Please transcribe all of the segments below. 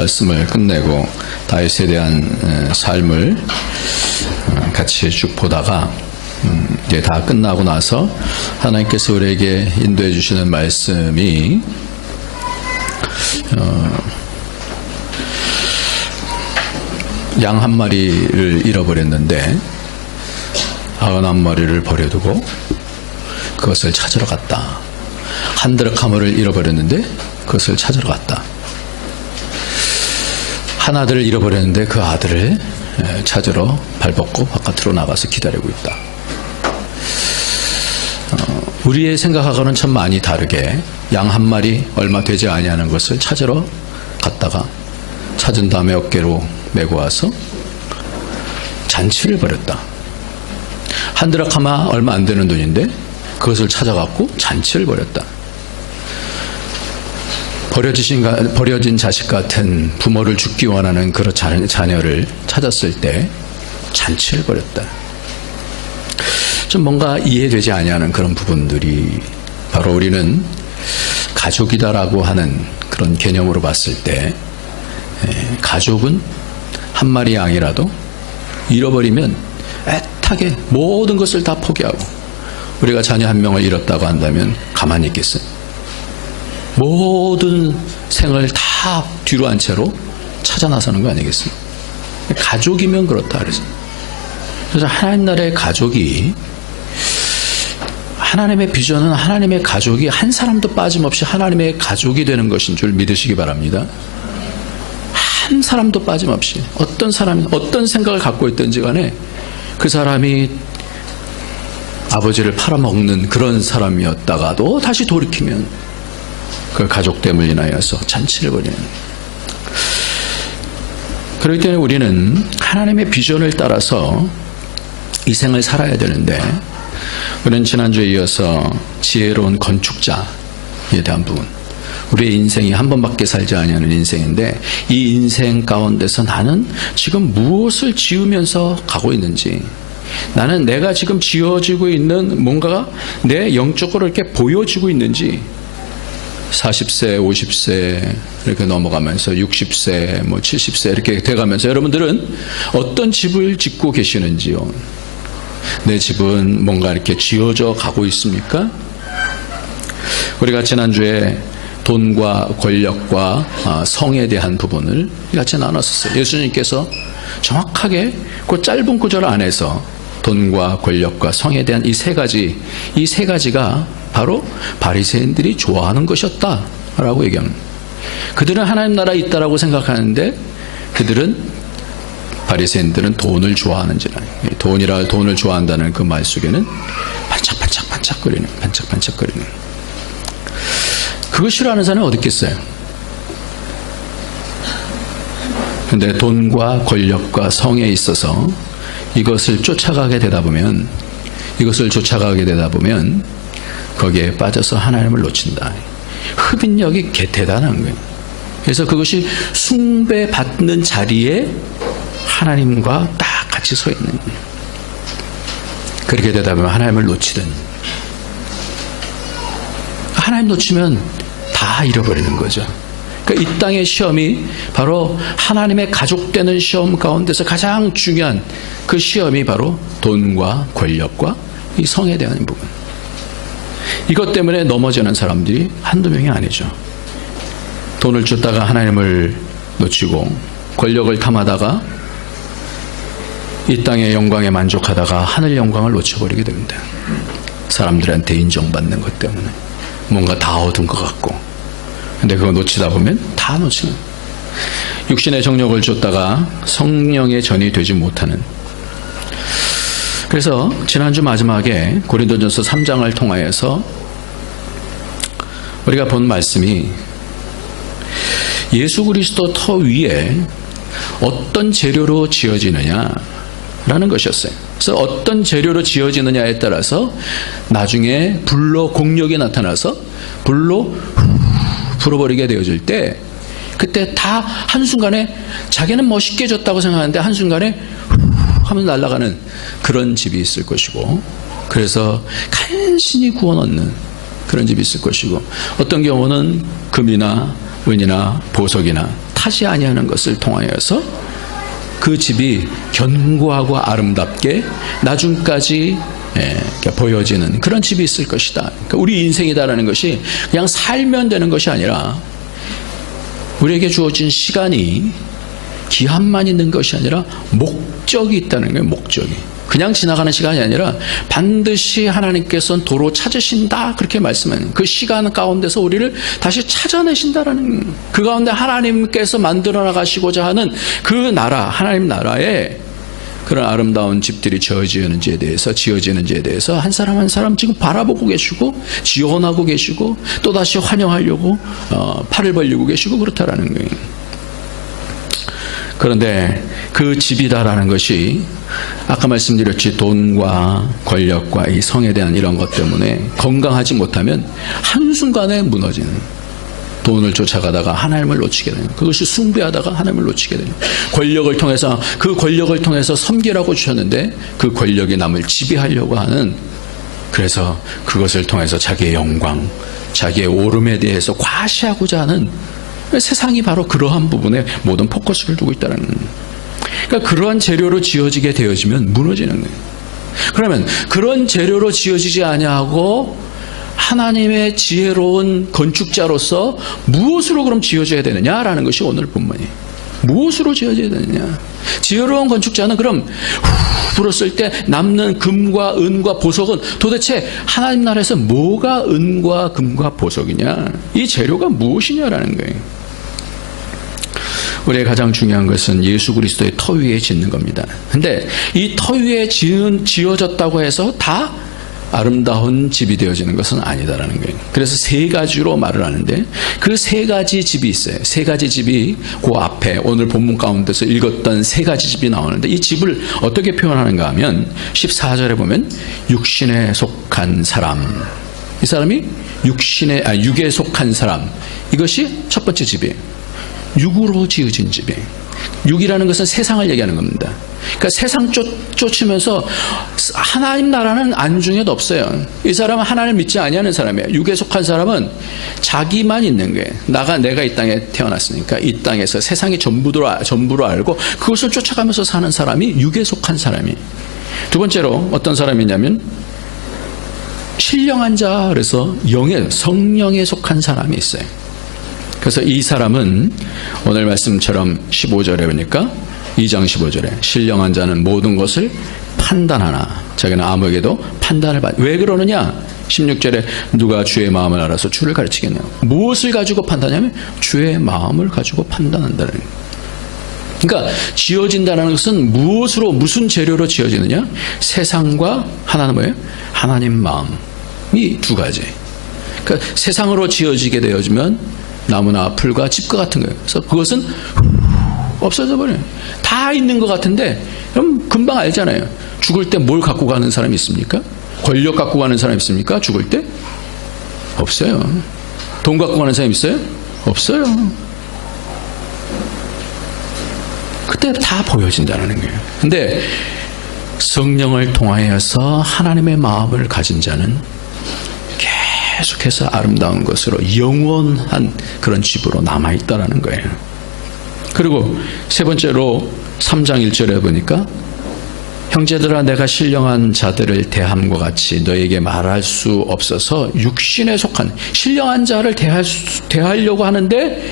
말씀을 끝내고 다윗에 대한 삶을 같이 쭉 보다가 이제 다 끝나고 나서 하나님께서 우리에게 인도해 주시는 말씀이 양 한 마리를 잃어버렸는데 91마리를 버려두고 그것을 찾으러 갔다. 한 드라카마를 잃어버렸는데 그것을 찾으러 갔다. 한 아들을 잃어버렸는데 그 아들을 찾으러 발벗고 바깥으로 나가서 기다리고 있다. 우리의 생각하고는 참 많이 다르게 양 한 마리 얼마 되지 아니하는 것을 찾으러 갔다가 찾은 다음에 어깨로 메고 와서 잔치를 벌였다. 한 드라카마 얼마 안 되는 돈인데 그것을 찾아갖고 잔치를 벌였다. 버려진 자식 같은 부모를 죽기 원하는 그런 자녀를 찾았을 때 잔치를 벌였다. 좀 뭔가 이해되지 아니하는 그런 부분들이 바로 우리는 가족이다라고 하는 그런 개념으로 봤을 때 가족은 한 마리 양이라도 잃어버리면 애타게 모든 것을 다 포기하고, 우리가 자녀 한 명을 잃었다고 한다면 가만히 있겠어요? 모든 생을 다 뒤로 한 채로 찾아 나서는 거 아니겠어요? 가족이면 그렇다 그래서. 그래서 하나님 나라의 가족이, 하나님의 비전은 하나님의 가족이 한 사람도 빠짐없이 하나님의 가족이 되는 것인 줄 믿으시기 바랍니다. 한 사람도 빠짐없이 어떤 사람이 어떤 생각을 갖고 있든지 간에 그 사람이 아버지를 팔아먹는 그런 사람이었다가도 다시 돌이키면 그 가족됨을 인하여서 잔치를 벌이는. 그렇기 때문에 우리는 하나님의 비전을 따라서 이 생을 살아야 되는데, 우리는 지난주에 이어서 지혜로운 건축자에 대한 부분, 우리의 인생이 한 번밖에 살지 아니하는 인생인데 이 인생 가운데서 나는 지금 무엇을 지으면서 가고 있는지, 나는 내가 지금 지어지고 있는 뭔가가 내 영적으로 이렇게 보여지고 있는지, 40세, 50세 이렇게 넘어가면서 60세, 70세 이렇게 돼가면서 여러분들은 어떤 집을 짓고 계시는지요? 내 집은 뭔가 이렇게 지어져 가고 있습니까? 우리가 지난주에 돈과 권력과 성에 대한 부분을 같이 나눴었어요. 예수님께서 정확하게 그 짧은 구절 안에서 돈과 권력과 성에 대한 이 세 가지가 바로 바리새인들이 좋아하는 것이었다라고 얘기합니다. 그들은 하나님 나라에 있다라고 생각하는데 바리새인들은 돈을 좋아하는지라. 돈을 좋아한다는 그 말 속에는 반짝반짝거리는. 그거 싫어하는 사람이 어디 있겠어요? 근데 돈과 권력과 성에 있어서 이것을 쫓아가게 되다 보면 거기에 빠져서 하나님을 놓친다. 흡인력이 대단한 거예요. 그래서 그것이 숭배받는 자리에 하나님과 딱 같이 서 있는 거예요. 그렇게 되다 보면 하나님을 놓치든, 하나님 놓치면 다 잃어버리는 거죠. 그러니까 이 땅의 시험이 바로 하나님의 가족되는 시험 가운데서 가장 중요한 그 시험이 바로 돈과 권력과 이 성에 대한 부분. 이것 때문에 넘어지는 사람들이 한두 명이 아니죠. 돈을 쫓다가 하나님을 놓치고, 권력을 탐하다가 이 땅의 영광에 만족하다가 하늘 영광을 놓쳐버리게 됩니다. 사람들한테 인정받는 것 때문에 뭔가 다 얻은 것 같고. 근데 그거 놓치다 보면 다 놓치는, 육신의 정욕을 쫓다가 성령의 전이 되지 못하는. 그래서 지난주 마지막에 고린도전서 3장을 통하여서 우리가 본 말씀이 예수 그리스도 터 위에 어떤 재료로 지어지느냐라는 것이었어요. 그래서 어떤 재료로 지어지느냐에 따라서 나중에 불로 공력이 나타나서 불로 불어버리게 되어질 때, 그때 다 한순간에 자기는 멋있게 졌다고 생각하는데 한순간에 하면 날아가는 그런 집이 있을 것이고, 그래서 간신히 구워 넣는 그런 집이 있을 것이고, 어떤 경우는 금이나 은이나 보석이나 타지 아니하는 것을 통하여서 그 집이 견고하고 아름답게 나중까지 보여지는 그런 집이 있을 것이다. 그러니까 우리 인생이다라는 것이 그냥 살면 되는 것이 아니라 우리에게 주어진 시간이 기한만 있는 것이 아니라 목적이 있다는 거예요. 목적이. 그냥 지나가는 시간이 아니라 반드시 하나님께서는 도로 찾으신다 그렇게 말씀하는 그 시간 가운데서 우리를 다시 찾아내신다라는 그 가운데 하나님께서 만들어 나가시고자 하는 그 나라 하나님 나라에 그런 아름다운 집들이 지어지는지에 대해서 한 사람 한 사람 지금 바라보고 계시고 지원하고 계시고 또다시 환영하려고 팔을 벌리고 계시고 그렇다라는 거예요. 그런데 그 집이다라는 것이 아까 말씀드렸지 돈과 권력과 이 성에 대한 이런 것 때문에 건강하지 못하면 한순간에 무너지는 돈을 쫓아가다가 하나님을 놓치게 되는 그것이 숭배하다가 하나님을 놓치게 되는 권력을 통해서 그 권력을 통해서 섬기라고 주셨는데 그 권력이 남을 지배하려고 하는 그래서 그것을 통해서 자기의 영광 자기의 오름에 대해서 과시하고자 하는 세상이 바로 그러한 부분에 모든 포커스를 두고 있다는 그러니까 그러한 재료로 지어지게 되어지면 무너지는 거예요. 그러면 그런 재료로 지어지지 아니하고 하나님의 지혜로운 건축자로서 무엇으로 그럼 지어져야 되느냐라는 것이 오늘 본문이에요. 무엇으로 지어져야 되느냐. 지혜로운 건축자는 그럼 불었을 때 남는 금과 은과 보석은 도대체 하나님 나라에서 뭐가 은과 금과 보석이냐 이 재료가 무엇이냐라는 거예요. 우리의 가장 중요한 것은 예수 그리스도의 터 위에 짓는 겁니다. 근데 이 터 위에 지어졌다고 해서 다 아름다운 집이 되어지는 것은 아니다라는 거예요. 그래서 세 가지로 말을 하는데 그 세 가지 집이 있어요. 세 가지 집이 그 앞에 오늘 본문 가운데서 읽었던 세 가지 집이 나오는데 이 집을 어떻게 표현하는가 하면 14절에 보면 육신에 속한 사람 이 사람이 육에 속한 사람 이것이 첫 번째 집이에요. 육으로 지어진 집이에요. 육이라는 것은 세상을 얘기하는 겁니다. 그러니까 세상 쫓으면서 하나님 나라는 안중에도 없어요. 이 사람은 하나님을 믿지 아니하는 사람이에요. 육에 속한 사람은 자기만 있는 거예요. 내가 이 땅에 태어났으니까 이 땅에서 세상이 전부로 알고 그것을 쫓아가면서 사는 사람이 육에 속한 사람이에요. 두 번째로 어떤 사람이냐면 신령한 자 그래서 성령에 속한 사람이 있어요. 그래서 이 사람은 오늘 말씀처럼 15절에 보니까 2장 15절에 신령한 자는 모든 것을 판단하나 자기는 아무에게도 판단을 왜 그러느냐 16절에 누가 주의 마음을 알아서 주를 가르치겠냐 무엇을 가지고 판단하냐면 주의 마음을 가지고 판단한다는 거예요. 그러니까 지어진다는 것은 무슨 재료로 지어지느냐 세상과 하나는 뭐예요? 하나님 마음이 두 가지. 그러니까 세상으로 지어지게 되어지면 나무나 풀과 집과 같은 거예요. 그래서 그것은 없어져 버려요. 다 있는 것 같은데 그럼 금방 알잖아요. 죽을 때 뭘 갖고 가는 사람이 있습니까? 권력 갖고 가는 사람이 있습니까? 죽을 때? 없어요. 돈 갖고 가는 사람이 있어요? 없어요. 그때 다 보여진다는 거예요. 근데 성령을 통하여서 하나님의 마음을 가진 자는 계속해서 아름다운 것으로 영원한 그런 집으로 남아있다라는 거예요. 그리고 세 번째로 3장 1절에 보니까 형제들아 내가 신령한 자들을 대함과 같이 너에게 말할 수 없어서 육신에 속한 신령한 자를 대하려고 하는데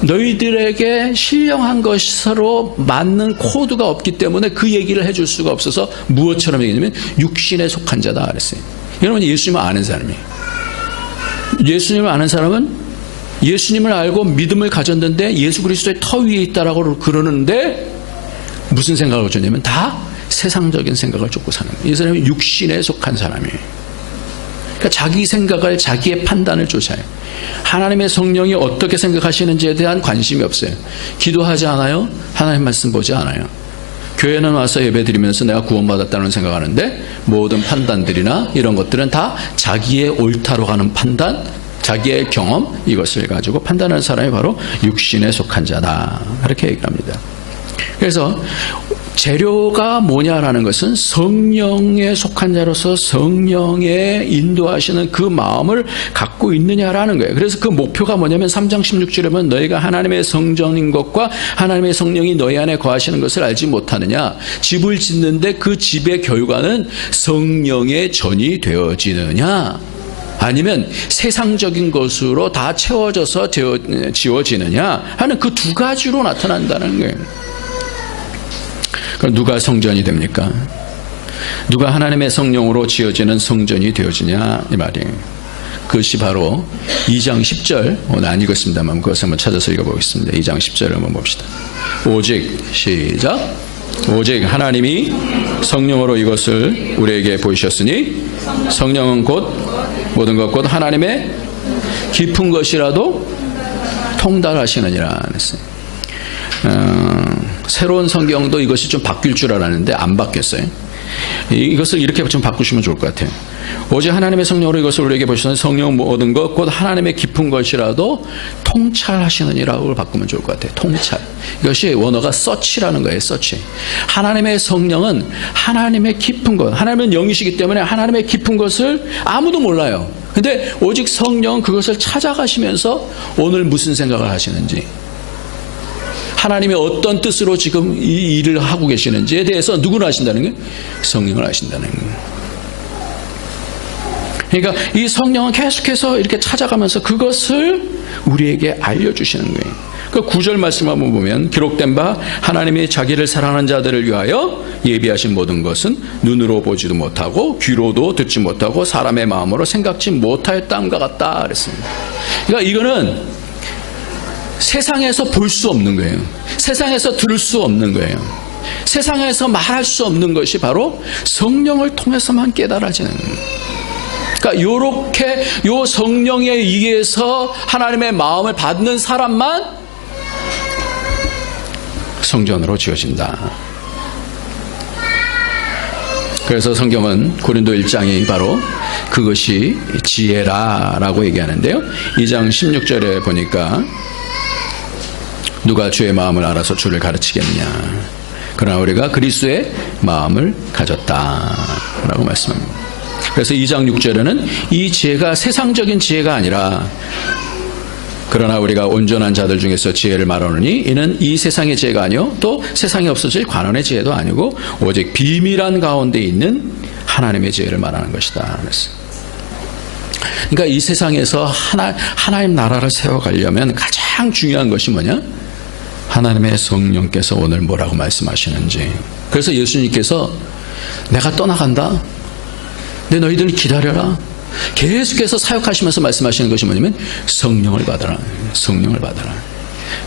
너희들에게 신령한 것으로 맞는 코드가 없기 때문에 그 얘기를 해줄 수가 없어서 무엇처럼 얘기냐면 육신에 속한 자다 그랬어요. 여러분 예수님을 아는 사람이에요. 예수님을 아는 사람은 예수님을 알고 믿음을 가졌는데 예수 그리스도의 터 위에 있다라고 그러는데 무슨 생각을 줬냐면 다 세상적인 생각을 쫓고 사는 거예요. 이 사람이 육신에 속한 사람이에요. 그러니까 자기 생각을 자기의 판단을 쫓아요. 하나님의 성령이 어떻게 생각하시는지에 대한 관심이 없어요. 기도하지 않아요. 하나님 말씀 보지 않아요. 교회는 와서 예배드리면서 내가 구원받았다는 생각하는데 모든 판단들이나 이런 것들은 다 자기의 옳다로 가는 판단, 자기의 경험 이것을 가지고 판단하는 사람이 바로 육신에 속한 자다. 이렇게 얘기합니다. 그래서 재료가 뭐냐라는 것은 성령에 속한 자로서 성령의 인도하시는 그 마음을 갖고 있느냐라는 거예요. 그래서 그 목표가 뭐냐면 3장 16절에 보면 너희가 하나님의 성전인 것과 하나님의 성령이 너희 안에 거하시는 것을 알지 못하느냐. 집을 짓는데 그 집의 결과는 성령의 전이 되어지느냐, 아니면 세상적인 것으로 다 채워져서 지어지느냐 하는 그 두 가지로 나타난다는 거예요. 그럼 누가 성전이 됩니까? 누가 하나님의 성령으로 지어지는 성전이 되어지냐 이 말이에요. 그것이 바로 2장 10절, 오늘 안 읽었습니다만 그것을 한번 찾아서 읽어보겠습니다. 2장 10절을 한번 봅시다. 오직 시작. 오직 하나님이 성령으로 이것을 우리에게 보이셨으니 성령은 곧 모든 것 곧 하나님의 깊은 것이라도 통달하시느니라 했어요. 새로운 성경도 이것이 좀 바뀔 줄 알았는데 안 바뀌었어요. 이것을 이렇게 좀 바꾸시면 좋을 것 같아요. 오직 하나님의 성령으로 이것을 우리에게 보시는 성령 모든 것 곧 하나님의 깊은 것이라도 통찰하시느니라고 바꾸면 좋을 것 같아요. 통찰. 이것이 원어가 서치라는 거예요. 서치. 하나님의 성령은 하나님의 깊은 것, 하나님은 영이시기 때문에 하나님의 깊은 것을 아무도 몰라요. 근데 오직 성령은 그것을 찾아가시면서 오늘 무슨 생각을 하시는지, 하나님이 어떤 뜻으로 지금 이 일을 하고 계시는지에 대해서 누구를 아신다는 거예요? 성령을 아신다는 거예요. 그러니까 이 성령은 계속해서 이렇게 찾아가면서 그것을 우리에게 알려주시는 거예요. 그 9절 말씀 한번 보면 기록된 바 하나님이 자기를 사랑하는 자들을 위하여 예비하신 모든 것은 눈으로 보지도 못하고 귀로도 듣지 못하고 사람의 마음으로 생각지 못하였다함과 같다 그랬습니다. 그러니까 이거는 세상에서 볼 수 없는 거예요. 세상에서 들을 수 없는 거예요. 세상에서 말할 수 없는 것이 바로 성령을 통해서만 깨달아지는 거예요. 그러니까 요렇게 요 성령에 의해서 하나님의 마음을 받는 사람만 성전으로 지어진다. 그래서 성경은 고린도 1장이 바로 그것이 지혜라라고 얘기하는데요. 2장 16절에 보니까 누가 주의 마음을 알아서 주를 가르치겠느냐. 그러나 우리가 그리스도의 마음을 가졌다라고 말씀합니다. 그래서 2장 6절에는 이 지혜가 세상적인 지혜가 아니라 그러나 우리가 온전한 자들 중에서 지혜를 말하노니 이는 이 세상의 지혜가 아니요 또 세상에 없어질 관원의 지혜도 아니고 오직 비밀한 가운데 있는 하나님의 지혜를 말하는 것이다. 그러니까 이 세상에서 하나님 나라를 세워가려면 가장 중요한 것이 뭐냐? 하나님의 성령께서 오늘 뭐라고 말씀하시는지. 그래서 예수님께서 내가 떠나간다. 근데 너희들 기다려라. 계속해서 사역하시면서 말씀하시는 것이 뭐냐면 성령을 받아라. 성령을 받아라.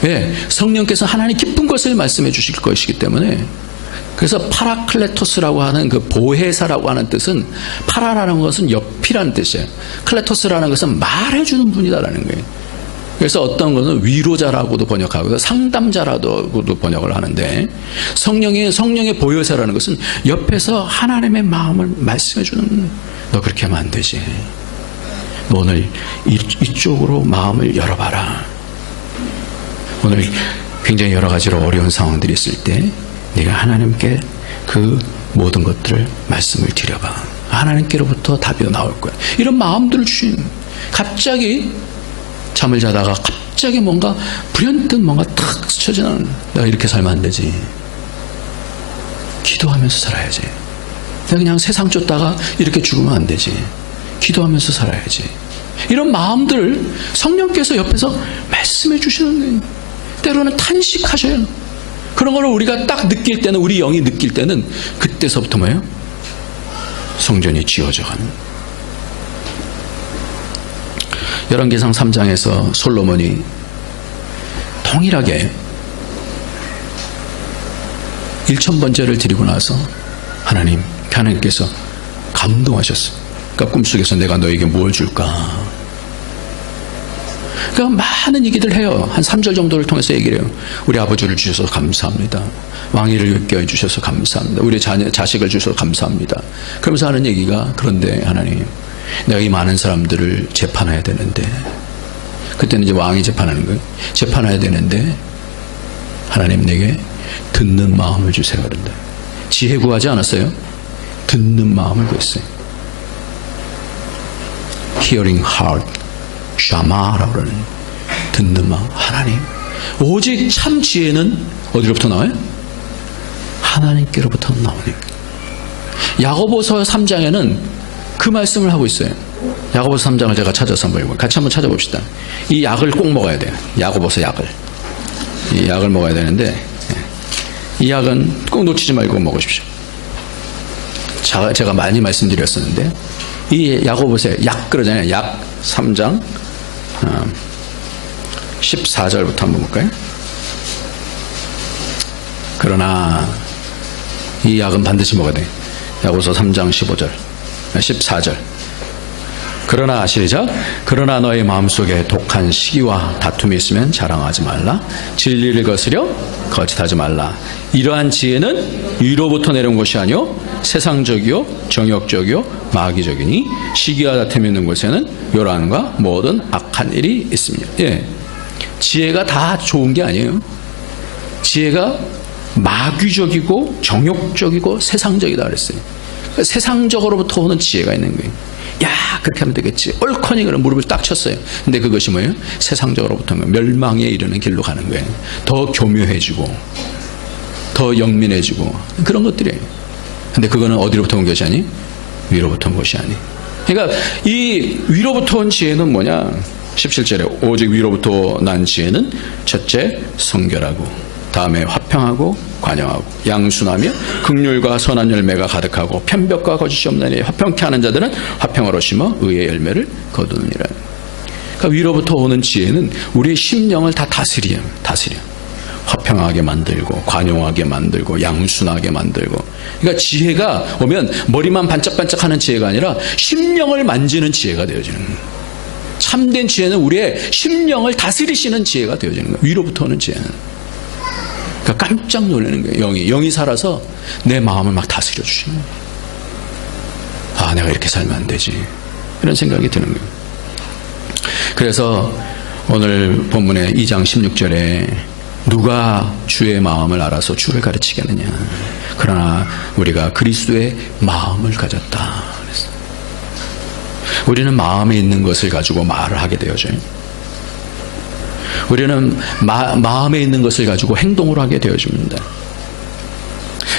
왜? 성령께서 하나님 깊은 것을 말씀해 주실 것이기 때문에. 그래서 파라클레토스라고 하는 그 보혜사라고 하는 뜻은 파라라는 것은 옆이라는 뜻이에요. 클레토스라는 것은 말해주는 분이다라는 거예요. 그래서 어떤 것은 위로자라고도 번역하고 상담자라고도 번역을 하는데 성령의 보혜사라는 것은 옆에서 하나님의 마음을 말씀해 주는, 너 그렇게 하면 안 되지. 너 오늘 이쪽으로 마음을 열어봐라. 오늘 굉장히 여러 가지로 어려운 상황들이 있을 때 네가 하나님께 그 모든 것들을 말씀을 드려봐. 하나님께로부터 답이 나올 거야. 이런 마음들을 주시는. 갑자기 잠을 자다가 갑자기 뭔가 불현듯 뭔가 탁 스쳐지는, 내가 이렇게 살면 안 되지. 기도하면서 살아야지. 내가 그냥 세상 쫓다가 이렇게 죽으면 안 되지. 기도하면서 살아야지. 이런 마음들을 성령께서 옆에서 말씀해 주시는 거예요. 때로는 탄식하셔요. 그런 걸 우리가 딱 느낄 때는, 우리 영이 느낄 때는 그때서부터 뭐예요? 성전이 지어져 가는. 열왕기상 3장에서 솔로몬이 동일하게 1000번째를 드리고 나서 하나님께서 감동하셨어요. 그러니까 꿈속에서 내가 너에게 뭘 줄까? 그러니까 많은 얘기들 해요. 한 3절 정도를 통해서 얘기를 해요. 우리 아버지를 주셔서 감사합니다. 왕위를 얻게 해주셔서 감사합니다. 우리 자식을 주셔서 감사합니다. 그러면서 하는 얘기가, 그런데 하나님, 내가 이 많은 사람들을 재판해야 되는데, 그때는 이제 왕이 재판하는 거예요. 재판해야 되는데 하나님, 내게 듣는 마음을 주세요. 그런데 지혜 구하지 않았어요? 듣는 마음을 구했어요. Hearing heart, shama라고 그러는 듣는 마음. 하나님, 오직 참 지혜는 어디로부터 나와요? 하나님께로부터 나오네. 야고보서 3장에는 그 말씀을 하고 있어요. 야고보서 3장을 제가 찾아서 한번 읽어요. 같이 한번 찾아봅시다. 이 약을 꼭 먹어야 돼요. 야고보서 약을. 이 약을 먹어야 되는데 이 약은 꼭 놓치지 말고 먹으십시오. 제가 많이 말씀드렸었는데 이 야고보서 약 그러잖아요. 약 3장 14절부터 한번 볼까요? 그러나 이 약은 반드시 먹어야 돼. 야고보서 3장 15절 14절. 그러나 시작. 그러나 너의 마음속에 독한 시기와 다툼이 있으면 자랑하지 말라. 진리를 거스려 거짓하지 말라. 이러한 지혜는 위로부터 내려온 것이 아니요 세상적이요 정욕적이요 마귀적이니 시기와 다툼이 있는 곳에는 요란과 모든 악한 일이 있습니다. 예, 지혜가 다 좋은 게 아니에요. 지혜가 마귀적이고 정욕적이고 세상적이다 그랬어요. 그러니까 세상적으로부터 오는 지혜가 있는 거예요. 야, 그렇게 하면 되겠지. 옳거니 그런 무릎을 딱 쳤어요. 근데 그것이 뭐예요? 세상적으로부터 멸망에 이르는 길로 가는 거예요. 더 교묘해지고 더 영민해지고 그런 것들이에요. 근데 그거는 어디로부터 온 것이 아니? 위로부터 온 것이 아니. 그러니까 이 위로부터 온 지혜는 뭐냐? 17절에 오직 위로부터 난 지혜는 첫째 성결하고 다음에 화평하고 관용하고 양순하며 긍휼과 선한 열매가 가득하고 편벽과 거짓이 없나니 화평케 하는 자들은 화평으로 심어 의의 열매를 거두느니라. 그러니까 위로부터 오는 지혜는 우리의 심령을 다 다스려. 화평하게 만들고 관용하게 만들고 양순하게 만들고. 그러니까 지혜가 오면 머리만 반짝반짝하는 지혜가 아니라 심령을 만지는 지혜가 되어지는 거예요. 참된 지혜는 우리의 심령을 다스리시는 지혜가 되어지는 거예요. 위로부터 오는 지혜는. 그러니까 깜짝 놀라는 거예요. 영이 살아서 내 마음을 막 다스려 주시는 거예요. 아, 내가 이렇게 살면 안 되지. 이런 생각이 드는 거예요. 그래서 오늘 본문의 2장 16절에 누가 주의 마음을 알아서 주를 가르치겠느냐. 그러나 우리가 그리스도의 마음을 가졌다. 그랬어요. 우리는 마음에 있는 것을 가지고 말을 하게 되어져요. 우리는 마음에 있는 것을 가지고 행동을 하게 되어집니다.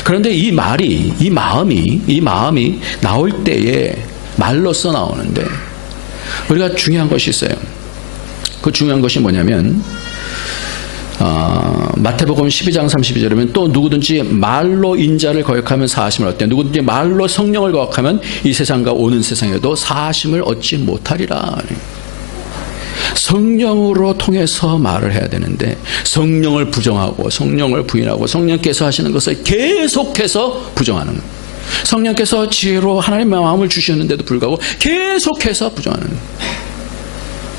그런데 이 마음이 나올 때에 말로써 나오는데 우리가 중요한 것이 있어요. 그 중요한 것이 뭐냐면 마태복음 12장 32절이면 또 누구든지 말로 인자를 거역하면 사하심을 얻되 누구든지 말로 성령을 거역하면 이 세상과 오는 세상에도 사하심을 얻지 못하리라. 성령으로 통해서 말을 해야 되는데 성령을 부정하고 성령을 부인하고 성령께서 하시는 것을 계속해서 부정하는 거예요. 성령께서 지혜로 하나님의 마음을 주셨는데도 불구하고 계속해서 부정하는 거예요.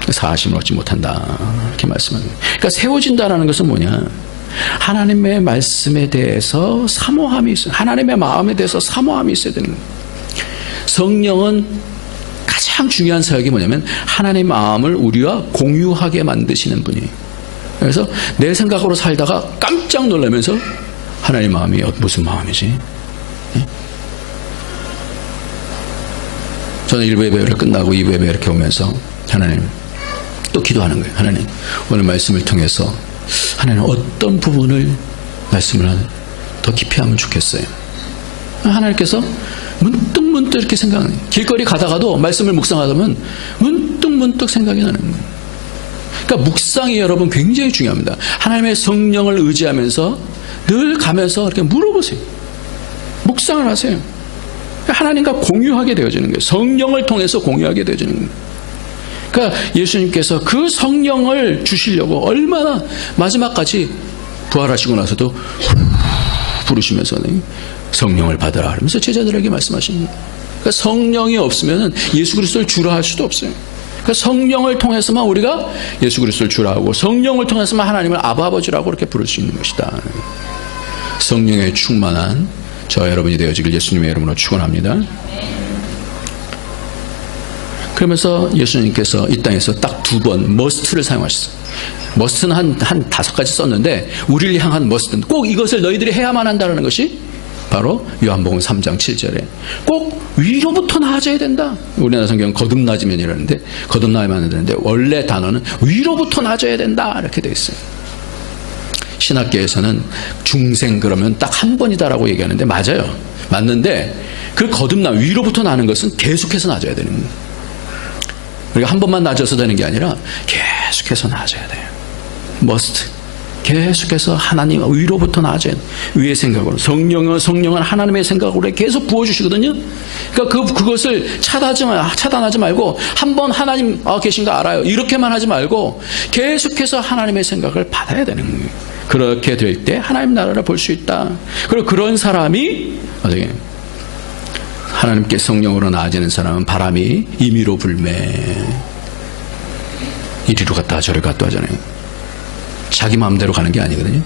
사하심을 얻지 못한다 이렇게 말씀합니다. 그러니까 세워진다는 것은 뭐냐? 하나님의 말씀에 대해서 사모함이 있어요. 하나님의 마음에 대해서 사모함이 있어야 되는 거예요. 성령은 가장 중요한 사역이 뭐냐면 하나님의 마음을 우리와 공유하게 만드시는 분이에요. 그래서 내 생각으로 살다가 깜짝 놀라면서 하나님의 마음이 무슨 마음이지? 저는 1부 예배를 끝나고 2부 예배 이렇게 오면서 하나님 또 기도하는 거예요. 하나님 오늘 말씀을 통해서 하나님 어떤 부분을 말씀을 더 깊이 하면 좋겠어요. 하나님께서 문득 이렇게 생각하는 거예요. 길거리 가다가도 말씀을 묵상하다 보면 문득 생각이 나는 거예요. 그러니까 묵상이 여러분 굉장히 중요합니다. 하나님의 성령을 의지하면서 늘 가면서 이렇게 물어보세요. 묵상을 하세요. 하나님과 공유하게 되어지는 거예요. 성령을 통해서 공유하게 되어지는 거예요. 그러니까 예수님께서 그 성령을 주시려고 얼마나 마지막까지 부활하시고 나서도 부르시면서 성령을 받으라 하면서 제자들에게 말씀하십니다. 그러니까 성령이 없으면 예수 그리스도를 주라 할 수도 없어요. 그러니까 성령을 통해서만 우리가 예수 그리스도를 주라 하고 성령을 통해서만 하나님을 아바 아버지라고 그렇게 부를 수 있는 것이다. 성령에 충만한 저와 여러분이 되어지길 예수님의 이름으로 축원합니다. 그러면서 예수님께서 이 땅에서 딱 2번 머스트를 사용하셨어요. 머스트는 한 5가지 썼는데 우리를 향한 머스트는 꼭 이것을 너희들이 해야만 한다는 것이 바로 요한복음 3장 7절에 꼭 위로부터 나아져야 된다. 우리나라 성경은 거듭나지면 이러는데 거듭나야만 되는데 원래 단어는 위로부터 나아져야 된다 이렇게 되어 있어요. 신학계에서는 중생 그러면 딱 한 번이다라고 얘기하는데 맞아요. 맞는데 그 거듭남 위로부터 나는 것은 계속해서 나아져야 되는 거예요. 우리가 한 번만 나아져서 되는 게 아니라 계속해서 나아져야 돼요. must. 계속해서 하나님 위로부터 나아져야 돼요. 위의 생각으로. 성령은 하나님의 생각으로 계속 부어주시거든요. 그러니까 그것을 차단하지 말고 한번 하나님 계신 거 알아요. 이렇게만 하지 말고 계속해서 하나님의 생각을 받아야 되는 거예요. 그렇게 될 때 하나님 나라를 볼 수 있다. 그리고 그런 사람이 어떻게 하나님께 성령으로 나아지는 사람은 바람이 임의로 불매. 이리로 갔다 저리로 갔다 하잖아요. 자기 마음대로 가는 게 아니거든요.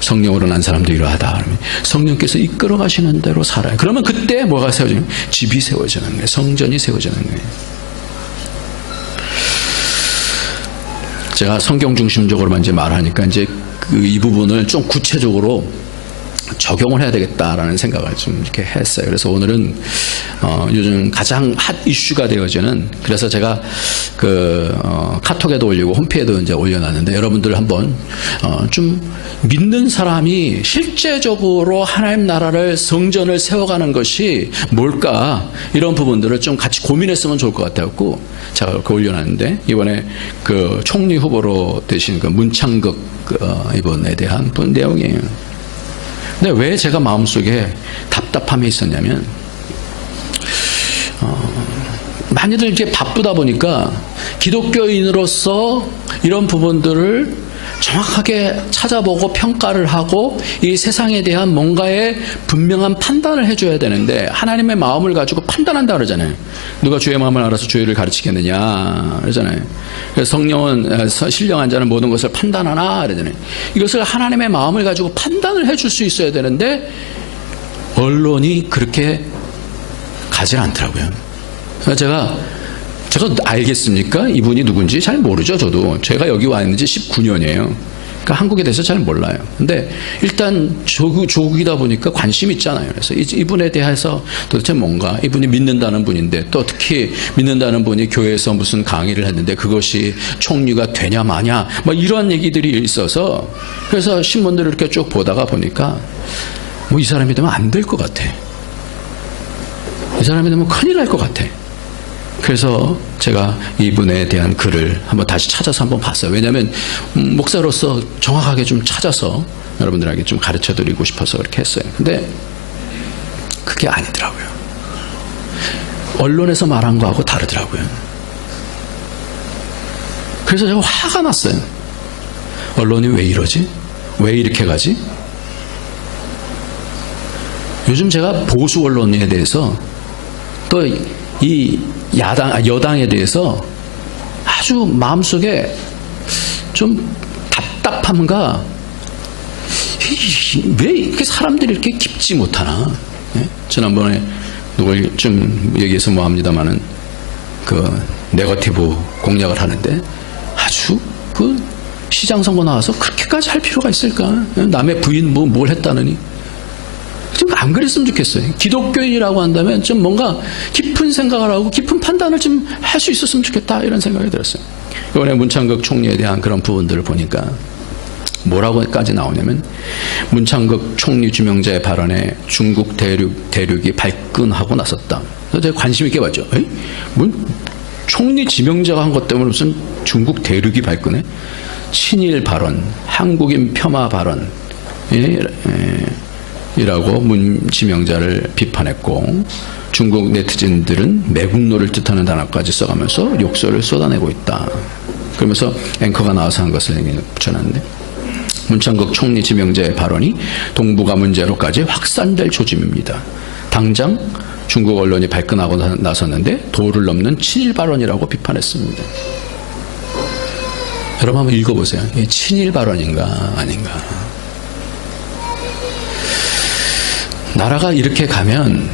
성령으로 난 사람도 이러하다. 성령께서 이끌어 가시는 대로 살아요. 그러면 그때 뭐가 세워지는 거예요? 집이 세워지는 거예요. 성전이 세워지는 거예요. 제가 성경 중심적으로만 이제 말하니까 이제 이 부분을 좀 구체적으로 적용을 해야 되겠다라는 생각을 좀 이렇게 했어요. 그래서 오늘은 요즘 가장 핫 이슈가 되어지는, 그래서 제가 카톡에도 올리고 홈페이지에도 이제 올려놨는데 여러분들 한번 좀 믿는 사람이 실제적으로 하나님 나라를 성전을 세워가는 것이 뭘까, 이런 부분들을 좀 같이 고민했으면 좋을 것 같아갖고 제가 그렇게 올려놨는데, 이번에 그 총리 후보로 되신 그 문창극 이번에 대한 내용이에요. 근데 왜 제가 마음속에 답답함이 있었냐면, 많이들 이렇게 바쁘다 보니까 기독교인으로서 이런 부분들을 정확하게 찾아보고 평가를 하고 이 세상에 대한 뭔가의 분명한 판단을 해줘야 되는데, 하나님의 마음을 가지고 판단한다 그러잖아요. 누가 주의 마음을 알아서 주의를 가르치겠느냐 그러잖아요. 그래서 성령은 신령한 자는 모든 것을 판단하나 그러잖아요. 이것을 하나님의 마음을 가지고 판단을 해줄 수 있어야 되는데 언론이 그렇게 가지 않더라고요. 제가 알겠습니까? 이분이 누군지 잘 모르죠. 저도 제가 여기 와 있는지 19년이에요. 그러니까 한국에 대해서 잘 몰라요. 근데 일단 조국이다 보니까 관심이 있잖아요. 그래서 이분에 대해서 도대체 뭔가, 이분이 믿는다는 분인데, 또 특히 믿는다는 분이 교회에서 무슨 강의를 했는데 그것이 총리가 되냐 마냐 뭐 이런 얘기들이 있어서, 그래서 신문들을 이렇게 쭉 보다가 보니까 뭐 이 사람이 되면 안 될 것 같아. 이 사람이 되면 큰일 날 것 같아. 그래서 제가 이분에 대한 글을 한번 다시 찾아서 한번 봤어요. 왜냐하면 목사로서 정확하게 좀 찾아서 여러분들에게 좀 가르쳐 드리고 싶어서 그렇게 했어요. 근데 그게 아니더라고요. 언론에서 말한 거하고 다르더라고요. 그래서 제가 화가 났어요. 언론이 왜 이러지? 왜 이렇게 가지? 요즘 제가 보수 언론에 대해서, 또 이 여당에 대해서 아주 마음속에 좀 답답함과, 왜 이렇게 사람들이 이렇게 깊지 못하나. 예? 지난번에 누굴 좀 얘기해서 뭐합니다마는 네거티브 공략을 하는데 아주 시장 선거 나와서 그렇게까지 할 필요가 있을까? 남의 부인 뭘 했다느니. 좀 안 그랬으면 좋겠어요. 기독교인이라고 한다면 좀 뭔가 깊은 생각을 하고 깊은 판단을 좀 할 수 있었으면 좋겠다, 이런 생각이 들었어요. 이번에 문창극 총리에 대한 그런 부분들을 보니까 뭐라고까지 나오냐면, 문창극 총리 주명자의 발언에 중국 대륙이 발끈하고 나섰다. 그래서 제가 관심 있게 봤죠. 총리 지명자가 한 것 때문에 무슨 중국 대륙이 발끈해? 친일 발언, 한국인 폄하 발언, 이라고 문 지명자를 비판했고, 중국 네티즌들은 매국노를 뜻하는 단어까지 써가면서 욕설을 쏟아내고 있다. 그러면서 앵커가 나와서 한 것을 붙여놨는데, 문창극 총리 지명자의 발언이 동북아 문제로까지 확산될 조짐입니다. 당장 중국 언론이 발끈하고 나섰는데 도를 넘는 친일 발언이라고 비판했습니다. 여러분 한번 읽어보세요. 이게 친일 발언인가 아닌가. 나라가 이렇게 가면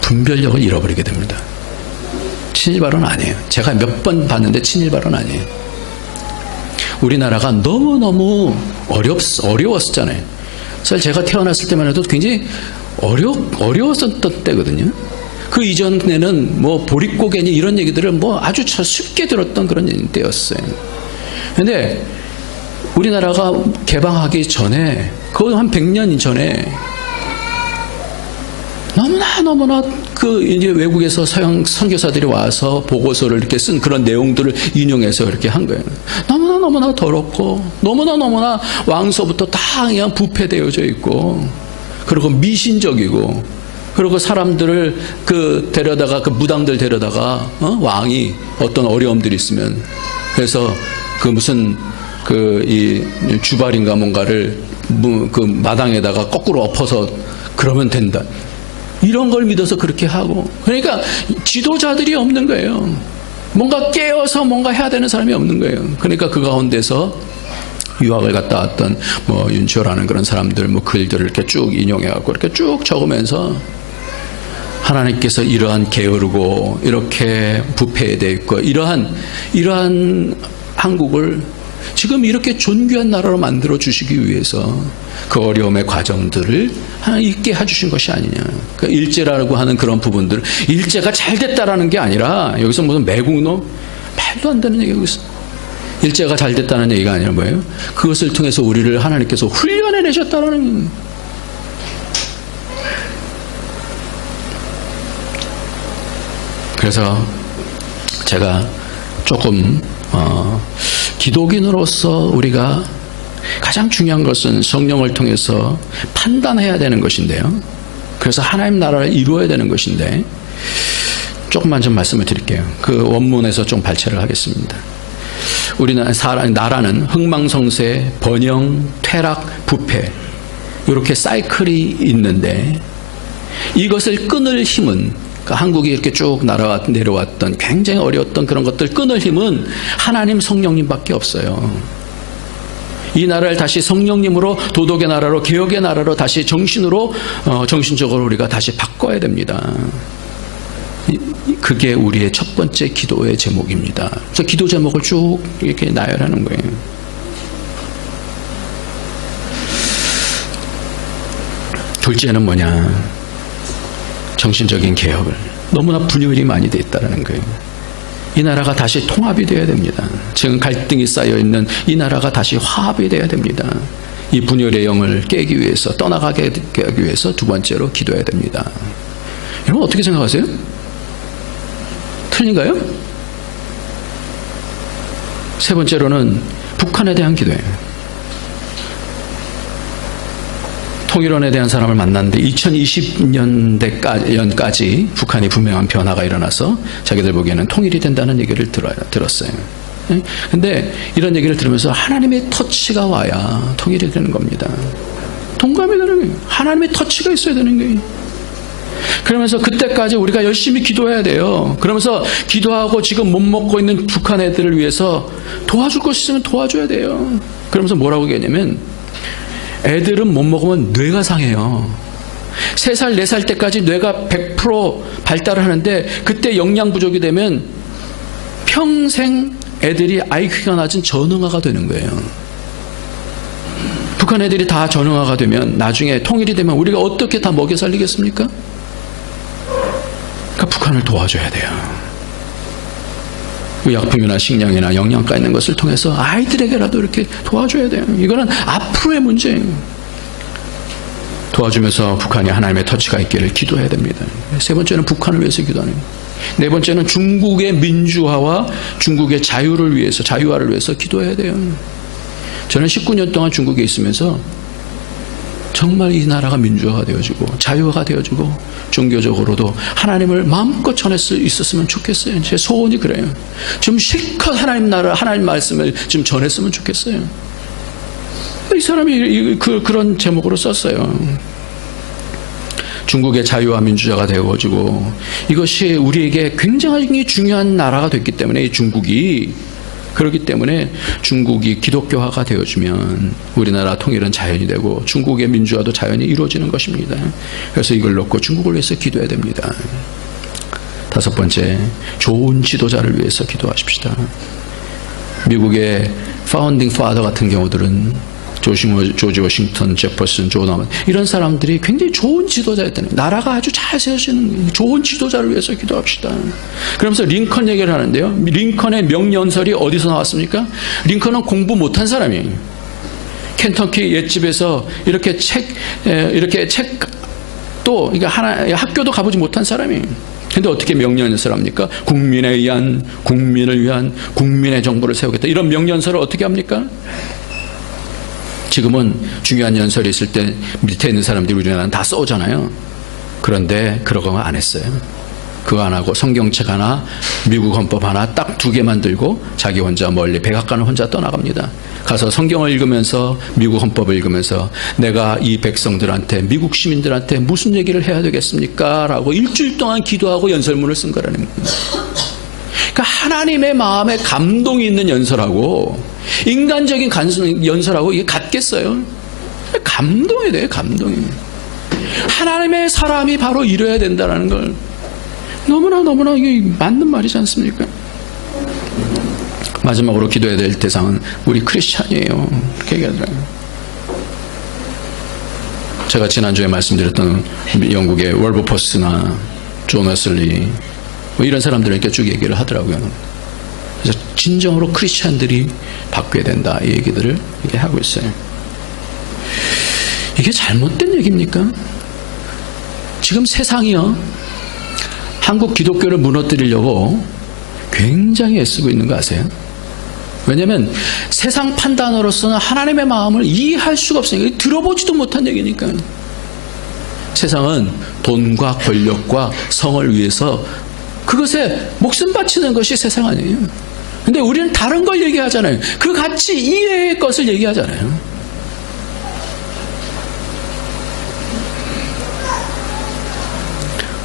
분별력을 잃어버리게 됩니다. 친일 발언 아니에요. 제가 몇 번 봤는데 친일 발언 아니에요. 우리나라가 너무너무 어려웠었잖아요. 사실 제가 태어났을 때만 해도 굉장히 어려웠었던 때거든요. 그 이전에는 뭐 보릿고개니 이런 얘기들을 뭐 아주 쉽게 들었던 그런 때였어요. 근데 우리나라가 개방하기 전에, 거의 한 100년 전에 너무나 그 이제 외국에서 서양 선교사들이 와서 보고서를 이렇게 쓴 그런 내용들을 인용해서 이렇게 한 거예요. 너무나 더럽고 너무나 왕서부터 다 그냥 부패되어져 있고, 그리고 미신적이고, 그리고 사람들을 데려다가 그 무당들 데려다가 왕이 어떤 어려움들이 있으면, 그래서 그 무슨 이 주발인가 뭔가를 그 마당에다가 거꾸로 엎어서 그러면 된다, 이런 걸 믿어서 그렇게 하고. 그러니까 지도자들이 없는 거예요. 뭔가 깨어서 뭔가 해야 되는 사람이 없는 거예요. 그러니까 그 가운데서 유학을 갔다 왔던 뭐 윤치호라는 그런 사람들 뭐 글들을 이렇게 쭉 인용해갖고 이렇게 쭉 적으면서, 하나님께서 이러한 게으르고 이렇게 부패되어 있고 이러한 한국을 지금 이렇게 존귀한 나라로 만들어 주시기 위해서 그 어려움의 과정들을 하나 있게 해주신 것이 아니냐. 그러니까 일제라고 하는 그런 부분들, 일제가 잘 됐다라는 게 아니라, 여기서 무슨 매국노 말도 안 되는 얘기하고 있어. 일제가 잘 됐다는 얘기가 아니라 뭐예요? 그것을 통해서 우리를 하나님께서 훈련해 내셨다라는. 그래서 제가 조금 기독인으로서 우리가 가장 중요한 것은 성령을 통해서 판단해야 되는 것인데요. 그래서 하나님 나라를 이루어야 되는 것인데, 조금만 좀 말씀을 드릴게요. 그 원문에서 좀 발췌를 하겠습니다. 나라는 흥망성쇠, 번영, 퇴락, 부패, 이렇게 사이클이 있는데, 이것을 끊을 힘은, 그러니까 한국이 이렇게 쭉 내려왔던 굉장히 어려웠던 그런 것들 끊을 힘은 하나님 성령님밖에 없어요. 이 나라를 다시 성령님으로, 도덕의 나라로, 개혁의 나라로 다시 정신적으로 우리가 다시 바꿔야 됩니다. 그게 우리의 첫 번째 기도의 제목입니다. 그래서 기도 제목을 쭉 이렇게 나열하는 거예요. 둘째는 뭐냐? 정신적인 개혁을. 너무나 분열이 많이 돼 있다는 거예요. 이 나라가 다시 통합이 되어야 됩니다. 지금 갈등이 쌓여있는 이 나라가 다시 화합이 되어야 됩니다. 이 분열의 영을 깨기 위해서, 떠나가게 하기 위해서 두 번째로 기도해야 됩니다. 여러분 어떻게 생각하세요? 틀린가요? 세 번째로는 북한에 대한 기도예요. 통일원에 대한 사람을 만났는데 2020년까지 북한이 분명한 변화가 일어나서 자기들 보기에는 통일이 된다는 얘기를 들었어요. 근데 이런 얘기를 들으면서 하나님의 터치가 와야 통일이 되는 겁니다. 동감이 되는 거예요. 하나님의 터치가 있어야 되는 거예요. 그러면서 그때까지 우리가 열심히 기도해야 돼요. 그러면서 기도하고 지금 못 먹고 있는 북한 애들을 위해서 도와줄 것 있으면 도와줘야 돼요. 그러면서 뭐라고 얘기하냐면, 애들은 못 먹으면 뇌가 상해요. 3살, 4살 때까지 뇌가 100% 발달을 하는데, 그때 영양 부족이 되면 평생 애들이 IQ가 낮은 전응아가 되는 거예요. 북한 애들이 다 전응아가 되면 나중에 통일이 되면 우리가 어떻게 다 먹여 살리겠습니까? 그러니까 북한을 도와줘야 돼요. 의약품이나 식량이나 영양가 있는 것을 통해서 아이들에게라도 이렇게 도와줘야 돼요. 이거는 앞으로의 문제예요. 도와주면서 북한이 하나님의 터치가 있기를 기도해야 됩니다. 세 번째는 북한을 위해서 기도하는 거예요. 네 번째는 중국의 민주화와 중국의 자유화를 위해서 기도해야 돼요. 저는 19년 동안 중국에 있으면서 정말 이 나라가 민주화가 되어지고 자유화가 되어지고 종교적으로도 하나님을 마음껏 전할 수 있었으면 좋겠어요. 제 소원이 그래요. 좀 실컷 하나님 나라, 하나님 말씀을 좀 전했으면 좋겠어요. 이 사람이 그런 제목으로 썼어요. 중국의 자유와 민주화가 되어지고, 이것이 우리에게 굉장히 중요한 나라가 됐기 때문에, 이 중국이, 그렇기 때문에 중국이 기독교화가 되어주면 우리나라 통일은 자연이 되고 중국의 민주화도 자연히 이루어지는 것입니다. 그래서 이걸 놓고 중국을 위해서 기도해야 됩니다. 다섯 번째, 좋은 지도자를 위해서 기도하십시다. 미국의 파운딩 파더 같은 경우들은 조지 워싱턴, 제퍼슨, 조나만 이런 사람들이 굉장히 좋은 지도자였다는 거예요. 나라가 아주 잘 세워지는 좋은 지도자를 위해서 기도합시다. 그러면서 링컨 얘기를 하는데요. 링컨의 명연설이 어디서 나왔습니까? 링컨은 공부 못한 사람이에요. 켄터키 옛집에서 이렇게 또 학교도 가보지 못한 사람이에요. 근데 어떻게 명연설을 합니까? 국민을 위한, 국민의 정부를 세우겠다. 이런 명연설을 어떻게 합니까? 지금은 중요한 연설이 있을 때 밑에 있는 사람들이 우리나라는 다 써오잖아요. 그런데 그런 거 안 했어요. 그거 안 하고 성경책 하나, 미국 헌법 하나 딱 2개만 들고 자기 혼자 멀리 백악관을 혼자 떠나갑니다. 가서 성경을 읽으면서 미국 헌법을 읽으면서 내가 이 백성들한테, 미국 시민들한테 무슨 얘기를 해야 되겠습니까? 라고 일주일 동안 기도하고 연설문을 쓴 거라는 겁니다. 그러니까 하나님의 마음에 감동이 있는 연설하고 인간적인 연설하고 이게 같겠어요? 감동이 돼요, 감동이. 하나님의 사람이 바로 이뤄야 된다는 걸 너무나 이게 맞는 말이지 않습니까? 마지막으로 기도해야 될 대상은 우리 크리스찬이에요. 그렇게 얘기하더라고요. 제가 지난주에 말씀드렸던 영국의 월버퍼스나 존 웨슬리 이런 사람들에게 쭉 얘기를 하더라고요. 그래서 진정으로 크리스찬들이 바뀌어야 된다 이 얘기들을 하고 있어요. 이게 잘못된 얘기입니까? 지금 세상이요, 한국 기독교를 무너뜨리려고 굉장히 애쓰고 있는 거 아세요? 왜냐하면 세상 판단으로서는 하나님의 마음을 이해할 수가 없어요. 들어보지도 못한 얘기니까. 세상은 돈과 권력과 성을 위해서 그것에 목숨 바치는 것이 세상 아니에요. 근데 우리는 다른 걸 얘기하잖아요. 그 가치 이외의 것을 얘기하잖아요.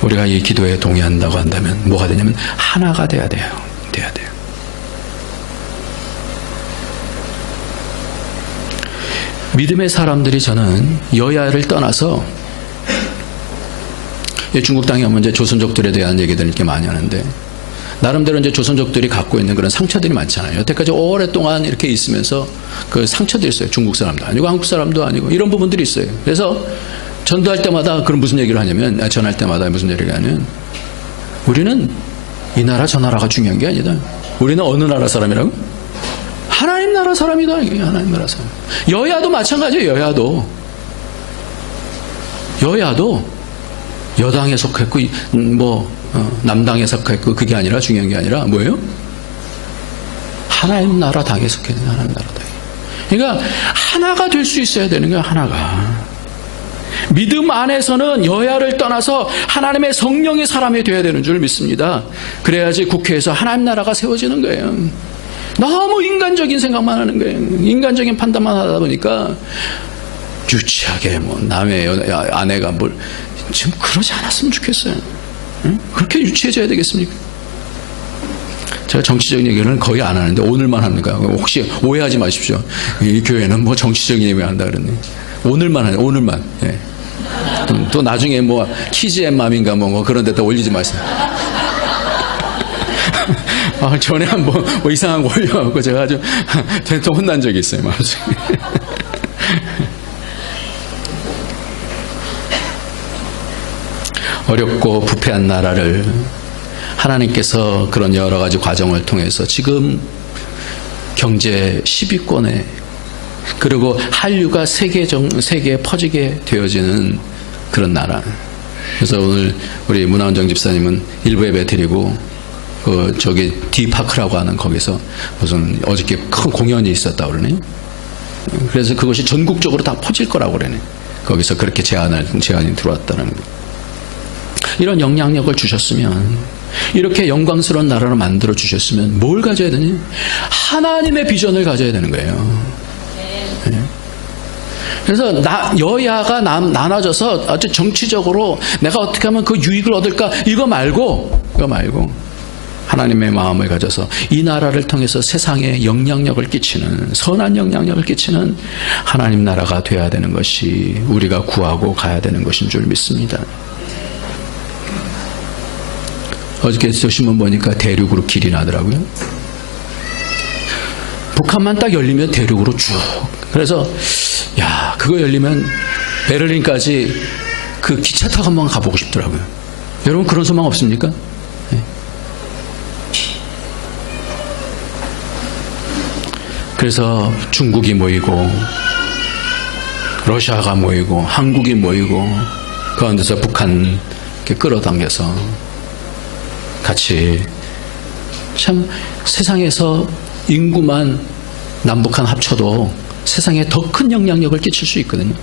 우리가 이 기도에 동의한다고 한다면 뭐가 되냐면 하나가 돼야 돼요. 믿음의 사람들이 저는 여야를 떠나서 중국 땅에 오면 이제 조선족들에 대한 얘기들을 이렇게 많이 하는데 나름대로 이제 조선족들이 갖고 있는 그런 상처들이 많잖아요. 여태까지 오랫동안 이렇게 있으면서 그 상처들이 있어요. 중국 사람도 아니고 한국 사람도 아니고 이런 부분들이 있어요. 그래서 전도할 때마다 그런 무슨 얘기를 하냐면 전할 때마다 무슨 얘기를 하냐면 우리는 이 나라 저 나라가 중요한 게 아니다. 우리는 어느 나라 사람이라고? 하나님 나라 사람이다. 하나님 나라 사람. 여야도 마찬가지예요. 여야도 여당에 속했고 남당에 속했고 그게 아니라 중요한 게 아니라 뭐예요? 하나님 나라 당에 속해 있는 하나님 나라 당. 그러니까 하나가 될 수 있어야 되는 거야. 하나가. 믿음 안에서는 여야를 떠나서 하나님의 성령의 사람이 되어야 되는 줄 믿습니다. 그래야지 국회에서 하나님 나라가 세워지는 거예요. 너무 인간적인 생각만 하는 거예요. 인간적인 판단만 하다 보니까 유치하게 남의 아내가 지금 그러지 않았으면 좋겠어요. 응? 그렇게 유치해져야 되겠습니까? 제가 정치적인 얘기는 거의 안 하는데 오늘만 합니까? 혹시 오해하지 마십시오. 이 교회는 정치적인 얘기 한다 그랬네. 오늘만 하네. 오늘만. 예. 또 나중에 키즈 앤 맘인가 그런 데다 올리지 마세요. 전에 한번 이상한 거 올려갖고 제가 아주 대통 혼난 적이 있어요. 어렵고 부패한 나라를 하나님께서 그런 여러 가지 과정을 통해서 지금 경제 10위권에 그리고 한류가 세계에 퍼지게 되어지는 그런 나라. 그래서 오늘 우리 문화원정 집사님은 일부 예배 드리고 저기 디파크라고 하는 거기서 무슨 어저께 큰 공연이 있었다 그러네. 그래서 그것이 전국적으로 다 퍼질 거라고 그러네. 거기서 그렇게 제안이 들어왔다는 거. 이런 영향력을 주셨으면, 이렇게 영광스러운 나라를 만들어 주셨으면 뭘 가져야 되니? 하나님의 비전을 가져야 되는 거예요. 네. 그래서 여야가 나눠져서 아주 정치적으로 내가 어떻게 하면 그 유익을 얻을까 이거 말고 하나님의 마음을 가져서 이 나라를 통해서 세상에 영향력을 끼치는, 선한 영향력을 끼치는 하나님 나라가 돼야 되는 것이 우리가 구하고 가야 되는 것인 줄 믿습니다. 어저께 저 신문 보니까 대륙으로 길이 나더라고요. 북한만 딱 열리면 대륙으로 쭉. 그래서 야, 그거 열리면 베를린까지 그 기차 타고 한번 가보고 싶더라고요. 여러분 그런 소망 없습니까? 네. 그래서 중국이 모이고 러시아가 모이고 한국이 모이고 그 가운데서 북한 이렇게 끌어당겨서 같이 참 세상에서 인구만 남북한 합쳐도 세상에 더 큰 영향력을 끼칠 수 있거든요.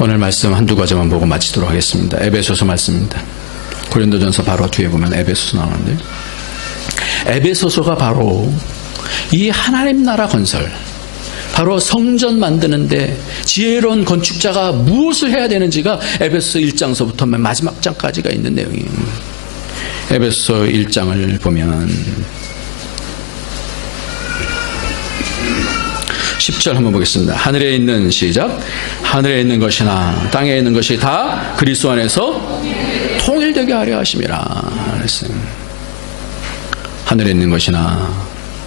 오늘 말씀 한두 가지만 보고 마치도록 하겠습니다. 에베소서 말씀입니다. 고린도전서 바로 뒤에 보면 에베소서 나오는데, 에베소서가 바로 이 하나님 나라 건설, 바로 성전 만드는데 지혜로운 건축자가 무엇을 해야 되는지가 에베소서 1장서부터 마지막 장까지가 있는 내용이에요. 에베소서 1장을 보면 10절 한번 보겠습니다. 하늘에 있는 시작. 하늘에 있는 것이나 땅에 있는 것이 다 그리스도 안에서 통일되게 하려 하심이라 그랬어요. 하늘에 있는 것이나